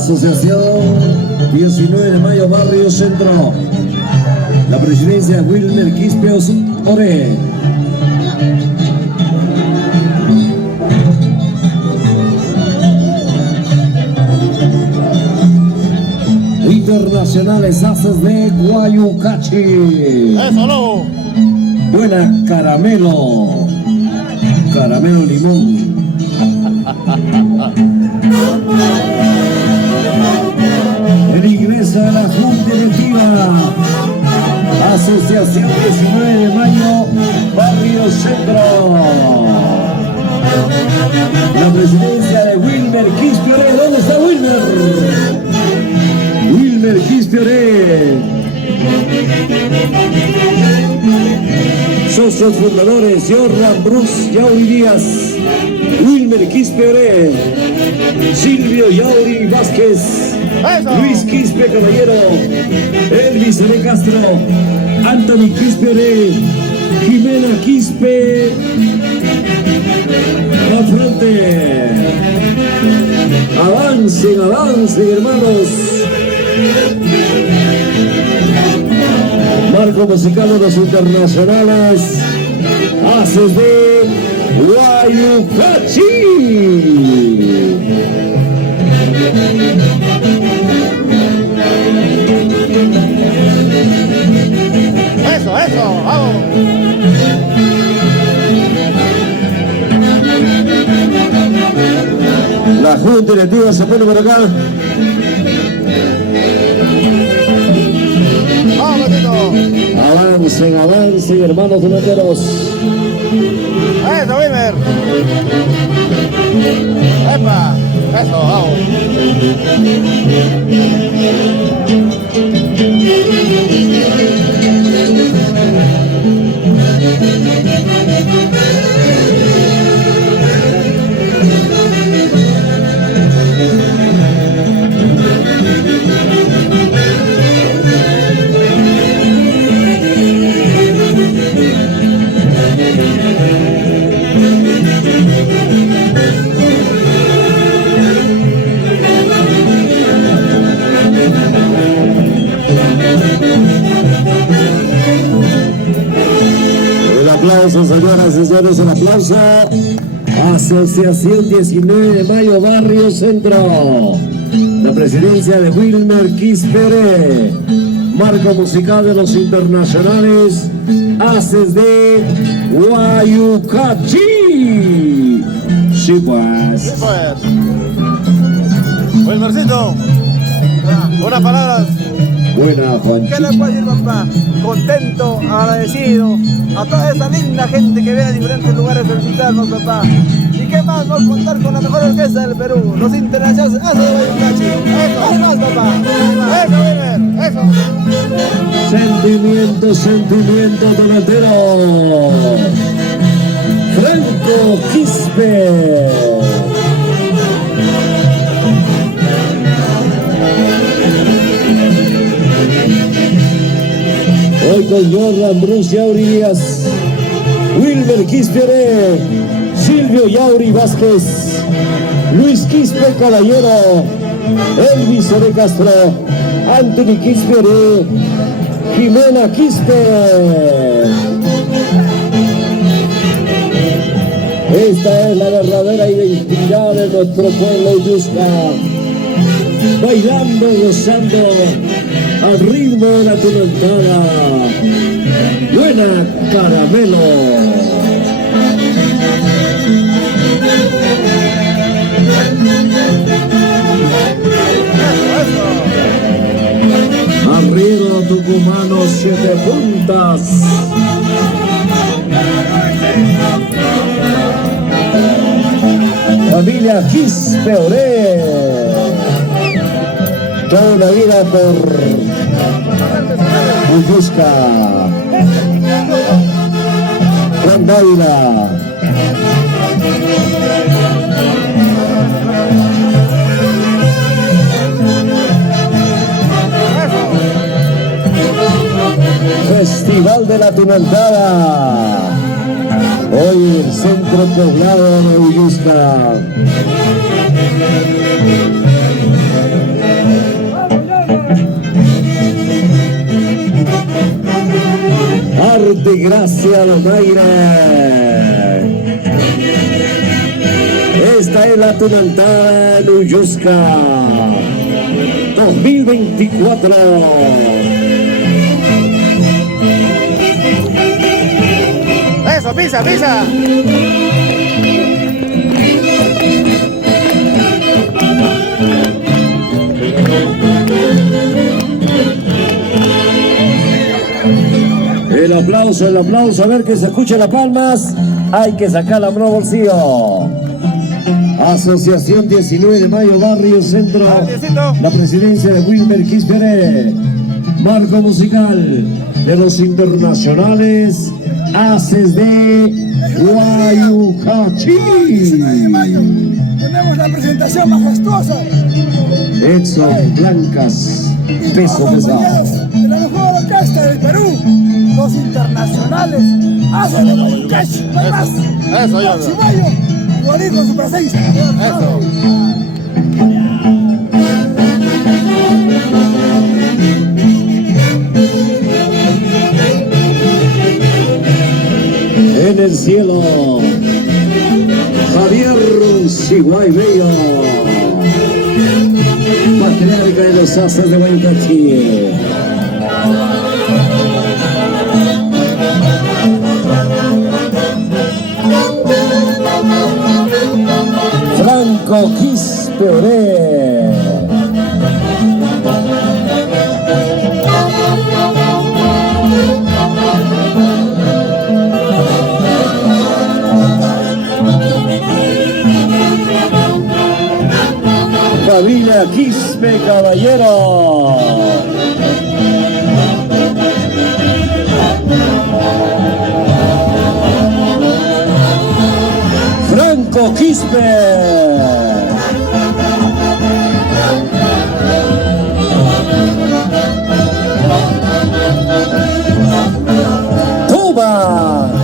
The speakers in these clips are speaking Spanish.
Asociación 19 de Mayo, Barrio Centro. La presidencia Wilmer Quispe Ore. Internacionales Haces de Guayucachi. ¡Eso, lobo! Buena Caramelo. Caramelo limón. El ingreso de la Junta Directiva. Asociación 19 de Mayo, Barrio Centro. La presidencia de Wilmer Quispe Ore. ¿Dónde está Wilmer? Wilmer Quispe Ore. Socios fundadores: Jordan Bruce Yauri Díaz, Wilmer Quispe Ore, Silvio Yauri Vázquez, Luis Quispe Caballero, Elvis Ore Castro, Anthony Quispe Ore, Jimena Quispe al frente. Avancen, avancen, hermanos. Marco musical de los internacionales Haces de Guayucachi. ¡Eso, eso! ¡Vamos! La Junta Directiva se pone por acá. ¡Vamos, Tito! Avancen, avancen, hermanos delanteros. ¡Eso, Wilmer! ¡Epa! ¡Eso, vamos! Aplausos, señoras y señores, el aplauso. Asociación 19 de Mayo, Barrio Centro. La presidencia de Wilmer Quispe Ore. Marco musical de los internacionales Haces de Guayucachi. Sí, pues. Sí, pues. Wilmercito, unas palabras. Buena, Juanchito. ¿Qué le puedo decir, papá? Contento, agradecido a toda esa linda gente que viene de diferentes lugares a visitarnos, papá. ¿Y qué más? Vamos a contar con la mejor orquesta del Perú, los internacionales Haces de Guayucachi. Eso, más, papá. ¡Eso, Wilmer! ¡Eso! Sentimiento, sentimiento delantero. Franco Quispe. Hoy con Jordan Bruce Yauri Díaz, Wilmer Quispe Ore, Silvio Yauri Vázquez, Luis Quispe Caballero, Elvis Ore Castro, Anthony Quispe Ore, Jimena Quispe. Esta es la verdadera identidad de nuestro pueblo Yusca, bailando, gozando al ritmo de la tunantada. Buena Caramelo. Arriero tucumano, 7 puntas. Familia Quispe Ore. Toda la vida por Uyusca. Juan Dávila. Festival de la Tunantada. Hoy el centro poblado de Uyusca. Gracia Donaire. Esta es la Tunantada Nuyusca 2024. Eso, pisa, pisa. El aplauso, a ver que se escuche las palmas. Hay que sacar la mano bolsillo. Asociación 19 de Mayo, Barrio Centro. La presidencia de Wilmer Quisperé. Marco musical de los internacionales Haces de Guayucachi. Tenemos la presentación majestuosa. Edson Blancas, peso pesado. De la mejor orquesta del Perú, los internacionales Haces de Guayucachi. No hay más. Eso, yo. Chimayo, igualito con su presencia. Eso. En el cielo, Javier Siguay Bello, patriarca de los Haces de Guayucachi. Franco Quisperé. Familia Quispe Caballero. Franco Quispe.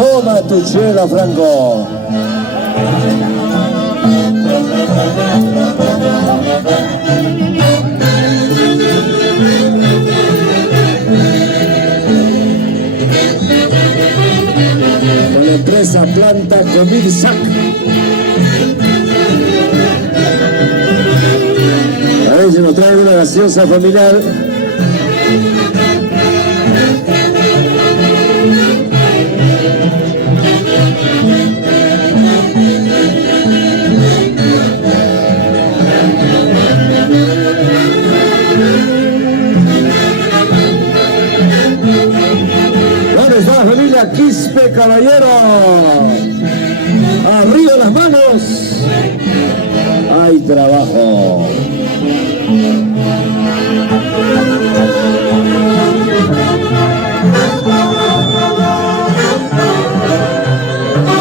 Toma tu chela, Franco. Con la empresa Planta Comirsac. A ver si nos trae una gaseosa familiar. Quispe Caballero, arriba las manos, hay trabajo.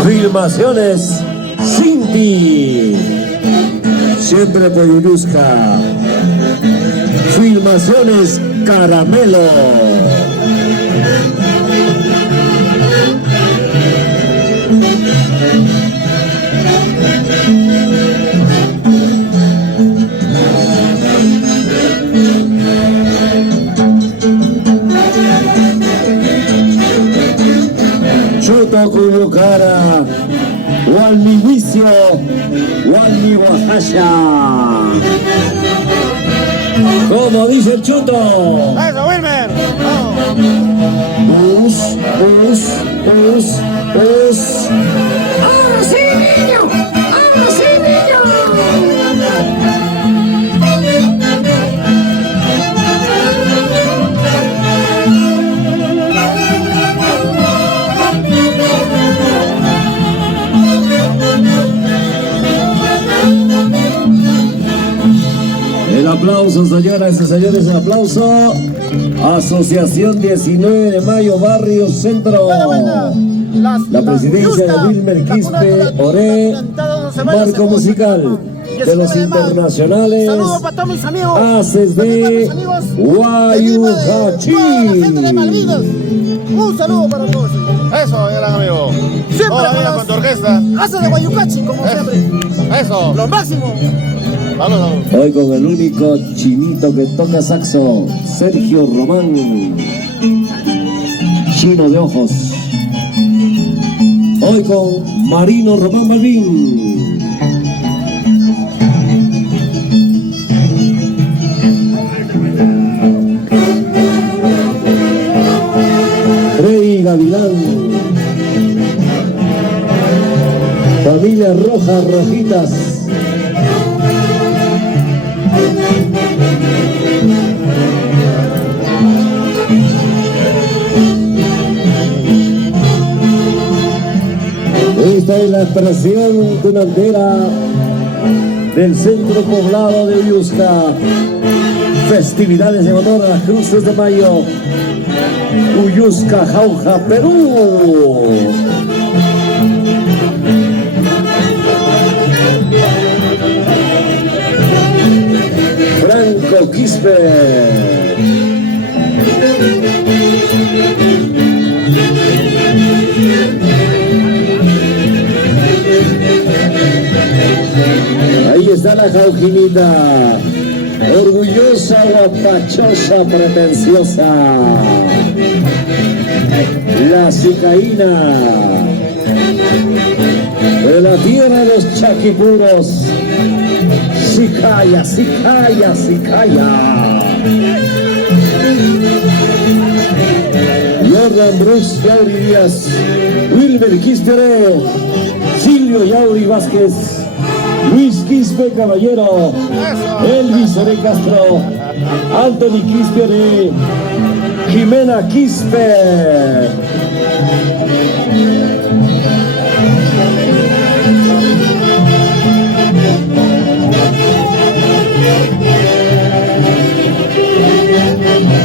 Filmaciones Cinti, siempre Poyuyusca. Filmaciones Caramelo. Choto Cuyucara, Walmi Vicio, Walmi Oaxaca. Como dice el Chuto. Eso, Wilmer. Us. ¡Ahora sí, niño! ¡Ahora sí, niño! El aplauso, señoras y señores, el aplauso. Asociación 19 de Mayo, Barrio Centro. La presidencia de Wilmer Quispe Oré, marco musical de los internacionales. Saludos para todos mis amigos. Haces de Guayucachi. Un saludo para todos. Eso, gran amigo. Siempre Hola, amiga, con tu orquesta. Haces de Guayucachi, como siempre. Eso. Lo máximo. Vamos. Hoy con el único chinito que toca saxo, Sergio Román. Chino de ojos. Hoy con Marino Román Malvin. Rey Gavilán. Familia Rojas, Rojitas. Esta es la expresión tunantera del centro poblado de Uyusca. Festividades en honor a las Cruces de Mayo. Uyusca, Jauja, Perú. Franco Quispe. Ahí está la Jaujinita, orgullosa, guapachosa, pretenciosa. La Sicaína, de la tierra de los chaquipuros. Sicaya, Sicaya, Sicaya. Jordan Bruce Yauri Díaz, Wilmer Quispe, Silvio Yauri Vázquez, Luis Quispe Caballero, Elvis Ore Castro, Anthony Quispe, Jimena Quispe.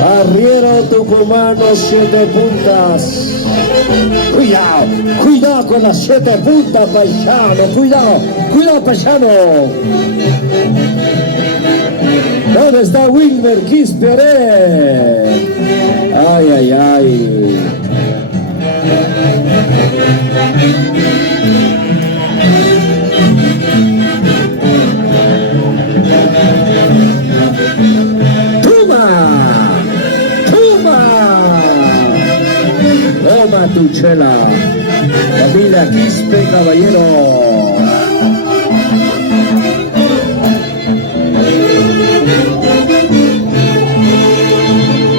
Arriero tucumano, 7 puntas. Cuidado, cuidado con las 7 puntas, paisano. Cuidado, cuidado, paisano. ¿Dónde está Wilmer Quispe? Ay, ay, ay. Toma tu chela, familia Quispe Caballero.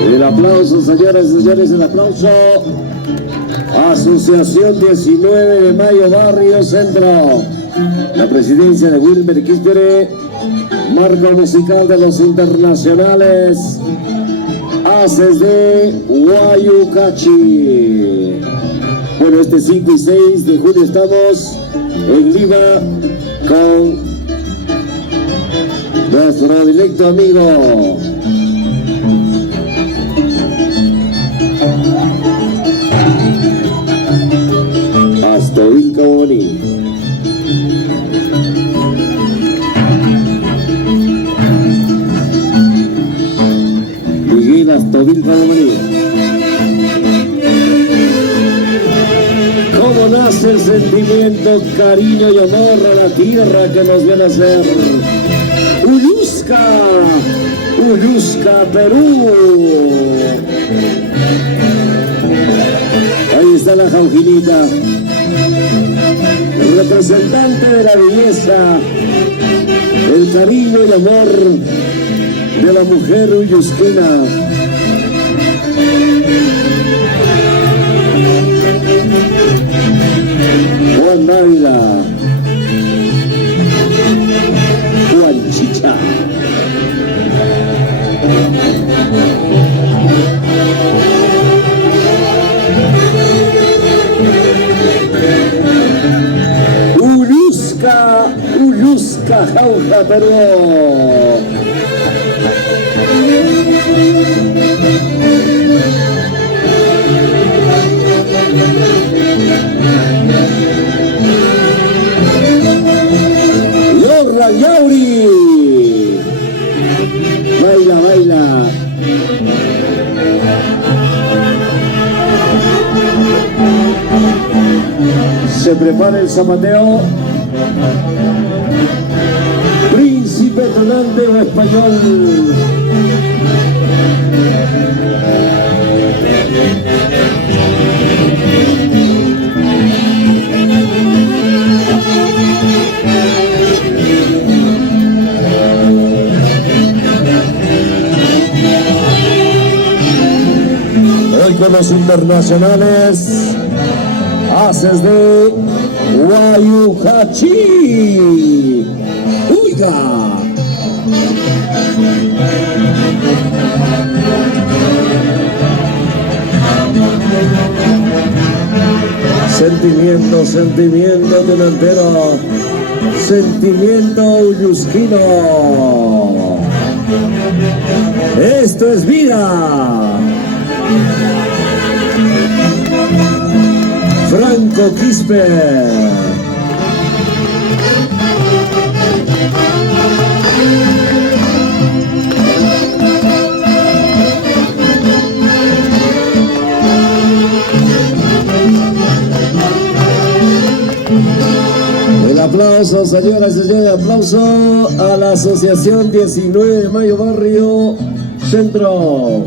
El aplauso, señoras y señores, el aplauso. Asociación 19 de Mayo, Barrio Centro. La presidencia de Wilmer Quispe, marco musical de los internacionales. Haces de Guayucachi. Bueno, este 5 y 6 de julio estamos en Lima con nuestro directo amigo Astovil Caboni. Astovil Caboni. ¿Cómo nace el sentimiento, cariño y amor a la tierra que nos viene a ser? Uyusca, Uyusca, Perú. Ahí está la Jaujinita, el representante de la belleza, el cariño y amor de la mujer uyusquena. Juan Dávila, Juan Chicha. Uyusca, Uyusca, Jauja, Perú. Yorra Yauri. Baila, baila. Se prepara el zapateo. Príncipe tonante o español. de los internacionales, haces de Guayucachi. ¡Uiga! Sentimiento, sentimiento delantero, sentimiento uyusquino. Esto es vida. Franco Quispe. El aplauso, señoras y señores, aplauso a la Asociación 19 de Mayo Barrio Centro.